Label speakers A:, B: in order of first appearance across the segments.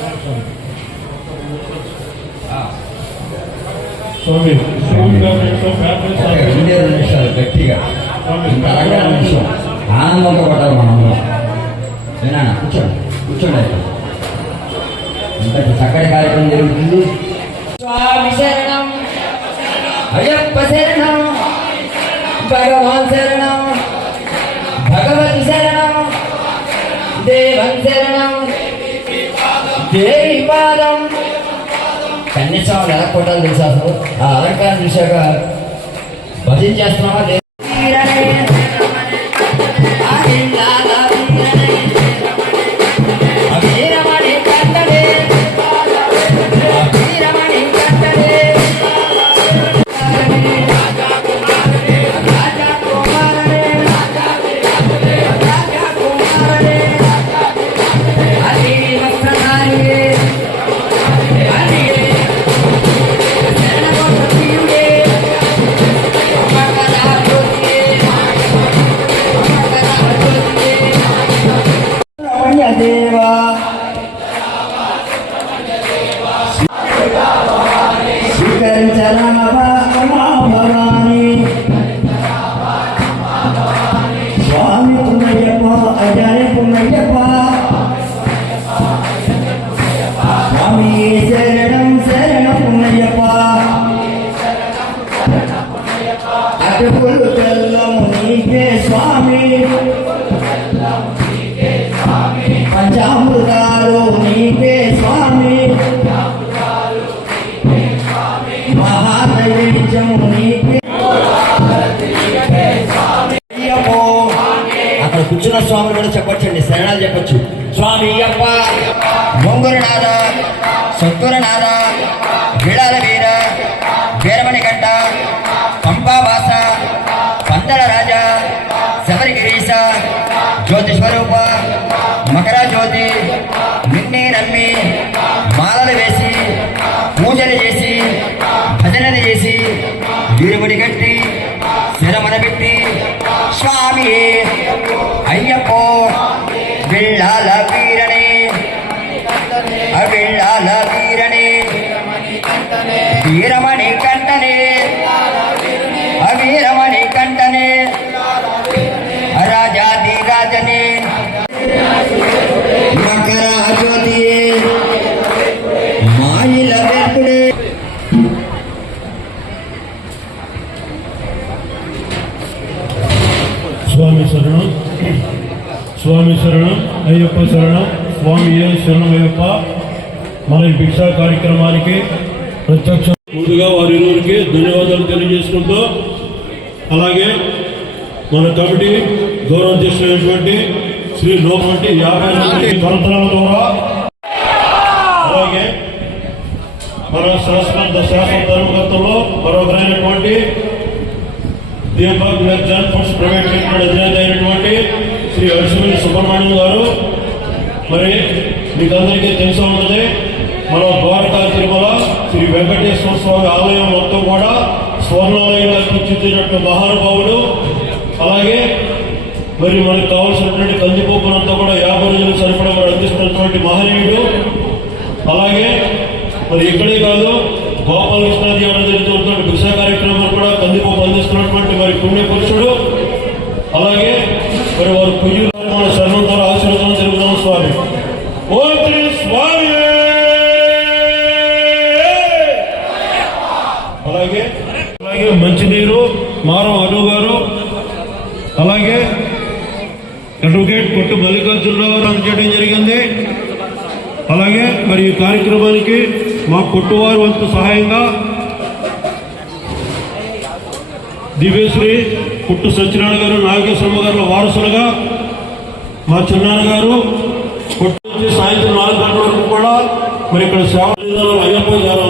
A: స్వామి
B: రెండే రెండు నిమిషాలు గట్టిగా. ఇంకా అరవై నిమిషం ఆనందంతో పడ్డారు మనంలో నేనా కూర్చోండి కూర్చోండి ఇంత చక్కటి కార్యక్రమం జరుగుతుంది.
C: స్వామి శరణం. అయ్యప్ప శరణం. భగవాన్ శరణం. భగవతి శరణం. దేవం శరణం. దేవి పాదం కన్యస్వామి ఎలా కొట్టాలి తెలుసా అసలు? ఆ అలంకారం చూశాక భజన చేస్తున్నావా లేదు? Rama వీరమణి గడ్డ పంపావాస పందల రాజా శబరిగిరీశ జ్యోతి స్వరూప మకర జ్యోతి నిన్నే నమ్మి మాలలు వేసి పూజలు చేసి భజనలు చేసి వీరుముడి కట్టి శిరమన పెట్టి స్వామి అయ్యప్పో వెళ్ళాల వీరనే అవిళ్ళాల వీరనే వీరమణి
A: స్వామి శరణం అయ్యప్ప శరణం స్వామి ఏ శరణం అయ్యప్ప? మన భిక్షా కార్యక్రమానికి ప్రత్యక్ష ముందుగా వారి ఇరువురికి ధన్యవాదాలు తెలియజేసుకుంటూ అలాగే మన కమిటీ గౌరవం చేసినటువంటి శ్రీ లోపంటి యాభై మంది ద్వారా అలాగే మన శాసన శాసన ధర్మకర్తల్లో మరొకరైనటువంటి Deepak Jan foods private limited అధినేత శ్రీ అశ్విని సుబ్రహ్మణ్యం గారు. మరి మీకు అందరికీ తెలిసి ఉంటుంది మన ద్వారకా తిరుమల శ్రీ వెంకటేశ్వర స్వామి ఆలయం మొత్తం కూడా స్వర్ణాలయంగా తీర్చిదిద్దినట్టు మహానుభావుడు అలాగే మరి మనకు కావాల్సినటువంటి కందిపప్పునంతా కూడా యాభై రోజులు సరిపడా మరి అందిస్తున్నటువంటి మహనీయుడు. అలాగే మరి ఇక్కడే కాదు గోపాలకృష్ణాది ఎవరైనా జరుగుతున్నటువంటి భిక్షా కార్యక్రమాలు కూడా కందిపప్పు అందిస్తున్నటువంటి మరి పుణ్యపురుషుడు. మరి వారు కుయ్యూరు మన స్వామి. ఓం శ్రీ స్వామి! అలాగే అలాగే మంచినీరు మారం అను గారు అలాగే అడ్వకేట్ కొట్టు మల్లికార్జునరావు గారు చేయడం జరిగింది. అలాగే మరి ఈ కార్యక్రమానికి మా కొట్టువారి వంతు సహాయంగా దివ్యశ్రీ పుట్టు సత్యనారాయణ గారు నాగేశ్వరమ్మ గారు వారసులుగా మా చిన్నాన్న గారు పుట్టు నుంచి సాయంత్రం నాలుగు గంటల వరకు కూడా మరి ఇక్కడ సేవ అయ్యప్ప గారు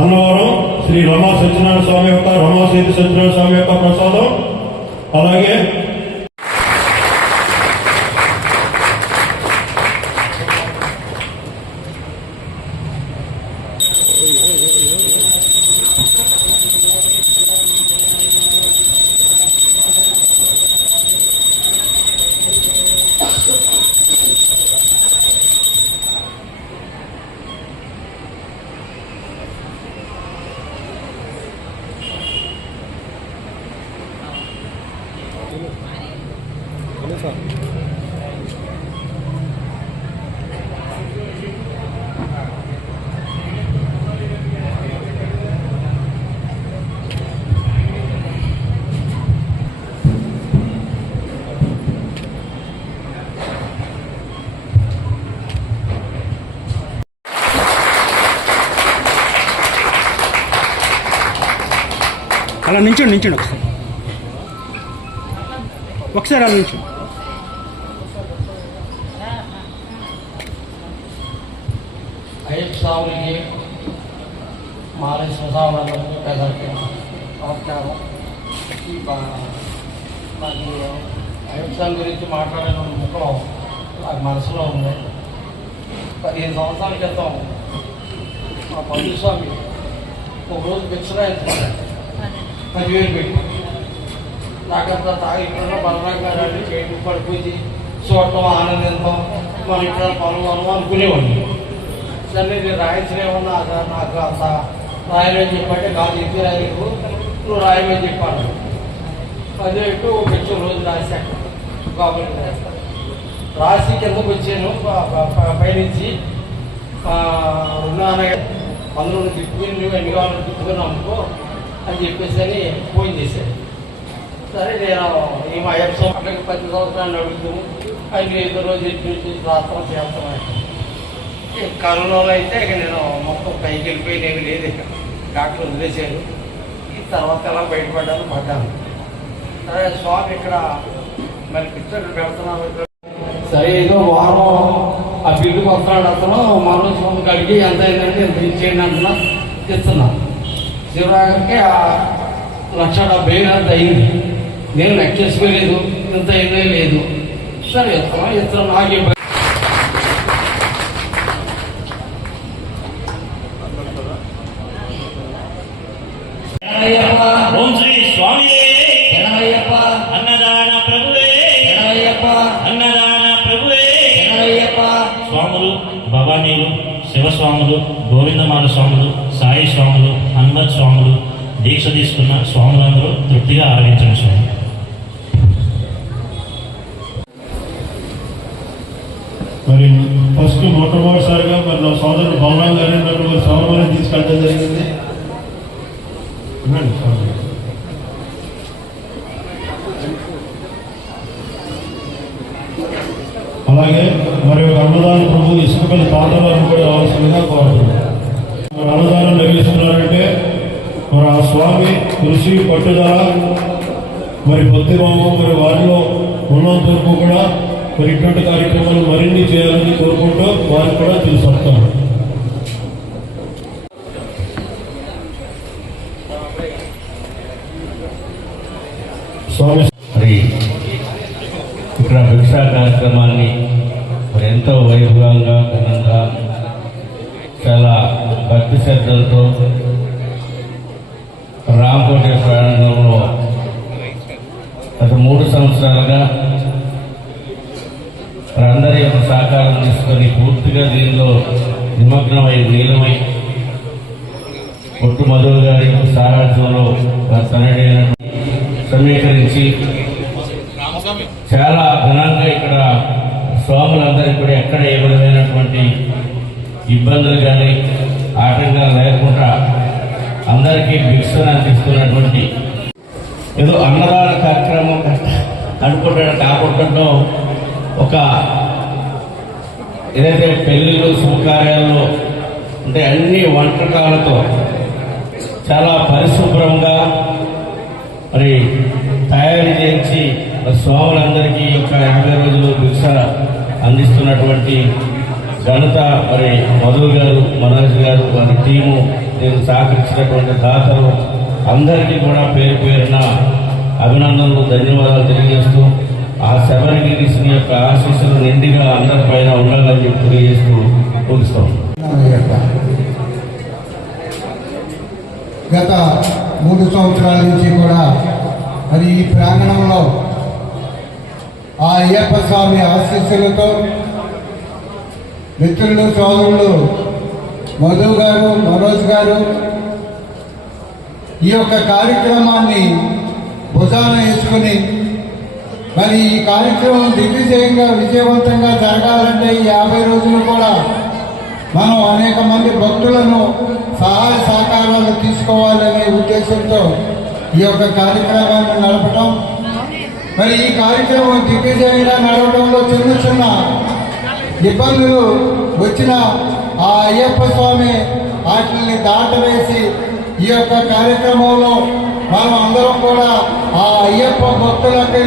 A: అన్నవరం శ్రీ రమా సత్యనారాయణ స్వామి యొక్క రమా సేతు సత్యనారాయణ స్వామి యొక్క ప్రసాదం. అలాగే
D: అలా నించండి నించండి ఒకసారి. ఒకసారి అలా నించండి.
E: అయ్యప్ప స్వామికి మాలేశ్వర స్వాములందరికీ పెద్దలకి నమస్కారం నాకు అయ్యప్ప స్వామి గురించి మాట్లాడిన ముఖం నాకు మనసులో ఉంది పదిహేను సంవత్సరాల క్రితం మా పండు స్వామి ఒక రోజు భిక్షరాయించుకున్నాడు పదివేలు పెట్టి నాకంతా తాగి బలరాం గారు అని చేయడం పడిపోయి చూడటం ఆనందించడం మన ఇక్కడ పనులు అనుకునేవాడిని. సరే నేను రాయించలేమన్నా నాకు నాకు అంత రాయమని చెప్పంటే కాదు ఇది రాయలేదు? నువ్వు రాయమని చెప్పాను. అదే ఇటు ఇచ్చిన రోజు రాశాను గవర్నమెంట్ రాస్తాను రాసి కిందకు వచ్చాను ప- ప- ప- పైనుంచి ఆ, అందులో తిప్పుకుని నువ్వు ఎన్ని కావాలని తిప్పుకుని అమ్ముకో అని చెప్పేసి అని ఫోన్ చేశాను సరే నేను ఈ మా అయ్యప్ప అక్కడికి పది సంవత్సరాలు అడుగుతాము ఆయన ఐదు రోజు ఇటు నుంచి రాత్రం చేస్తాం కరోనాలో అయితే ఇక నేను మొత్తం పైకి వెళ్ళిపోయి నేను లేదు. ఇక డాక్టర్ వదిలేశాను ఈ తర్వాత ఎలా బయటపడ్డాను పడ్డాను. సరే స్వామి ఇక్కడ మరి పిక్చర్ పెడుతున్నాను. ఇక్కడ. సరే ఏదో వారం ఆ బిల్లుకి వస్తున్నాడు అతను. మరో స్వామికి అడిగి ఎంత అయిందంటే ఎంత ఇచ్చేయండి అంటున్నా. ఇస్తున్నాను శివరాగర్కి ఆ లక్ష డెబ్బై వేలు అంత అయింది. నేను లెక్క చేసుకోలేదు ఇంత అయిందే లేదు. సరే ఇస్తున్నా ఇస్తున్నా నాకు
F: ఓం శ్రీ స్వామి అన్నదాన ప్రభువే. అన్నదాన ప్రభువే. స్వాములు భవానీలు. శివస్వాములు గోవిందమాల స్వాములు సాయి స్వాములు హనుమత్ స్వాములు దీక్ష తీసుకున్న స్వాములందరూ తృప్తిగా ఆరగించిన స్వామి.
A: మరి ఫస్ట్ మొట్టమొదటిసారిగా మరి నా సోదరుడు బలరాం గారి మరి సోమవారం తీసుకెళ్ళడం జరిగింది వినండి స్వామి. అలాగే మరి ఒక అన్నదానం ప్రభు ఇసుకపల్లి తాతవారిని కూడా రావాల్సిందిగా కోరుతున్నాం. మరి అన్నదానం నిర్వహిస్తున్నారంటే మరి ఆ స్వామి కృషి పట్టుదల మరి భక్తిభావం మరి వారిలో ఉన్నంత వరకు కూడా మరి ఇటువంటి కార్యక్రమాలు మరిన్ని చేయాలని కోరుకుంటూ వారికి కూడా తెలుసొస్తాను స్వామి
G: ఇక్కడ భిక్షా కార్యక్రమాన్ని ఎంతో వైభవంగా ఘనంగా చాలా భక్తి శ్రద్ధలతో రామకోట ప్రాంగణంలో గత మూడు సంవత్సరాలుగా అందరి యొక్క సహకారం తీసుకొని పూర్తిగా దీనిలో నిమగ్నమై నీలమై పొట్టు మధువు గారి యొక్క సారథ్యంలో తనడైన సమీకరించి చాలా ఘనంగా ఇక్కడ స్వాములందరికీ కూడా ఎక్కడ ఏ విధమైనటువంటి ఇబ్బందులు కానీ ఆటంకాలు లేకుండా అందరికీ భిక్షను అందిస్తున్నటువంటి ఏదో అన్నదాన కార్యక్రమం అనుకుంటాడు. కాకుండా ఒక ఏదైతే పెళ్ళిళ్ళు శుభకార్యాల్లో అంటే అన్ని వంటకాలతో చాలా పరిశుభ్రంగా మరి తయారు చేయించి స్వాములందరికీ ఒక యొక్క యాభై రోజులు భిక్ష అందిస్తున్నటువంటి ఘనత మరి మధు గారు మనోజ్ గారు వారి టీము నేను సహకరించినటువంటి దాతలు అందరికీ కూడా పేరు పేరున అభినందనలు ధన్యవాదాలు తెలియజేస్తూ ఆ శబరిగిరి శ్రీ యొక్క ఆశీస్సులు నిండిగా అందరిపైన ఉండాలని చెప్పి తెలియజేస్తూ ముగిస్తాం.
H: గత మూడు సంవత్సరాల నుంచి కూడా మరి ఈ ప్రాంగణంలో ఆ అయ్యప్ప స్వామి ఆశీస్సులతో మిత్రులు సోదరులు మధు గారు మనోజ్ గారు ఈ యొక్క కార్యక్రమాన్ని భుజాన వేసుకుని మరి ఈ కార్యక్రమం దిగ్విజయంగా విజయవంతంగా జరగాలంటే ఈ యాభై రోజులు కూడా మనం అనేక మంది భక్తులను సహాయ సహకారాలు తీసుకోవాలనే ఉద్దేశంతో ఈ యొక్క కార్యక్రమాన్ని నడపడం మరి ఈ కార్యక్రమం దిగ్విజయంగా నడవడంలో చిన్న చిన్న ఇబ్బందులు వచ్చిన ఆ అయ్యప్ప స్వామి వాటిని దాటవేసి ఈ యొక్క కార్యక్రమంలో మనం అందరం కూడా ఆ అయ్యప్ప భక్తులకి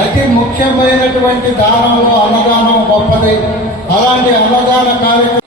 H: అతి ముఖ్యమైనటువంటి దానంలో అన్నదానం గొప్పది. అలాంటి అన్నదాన కార్యక్రమం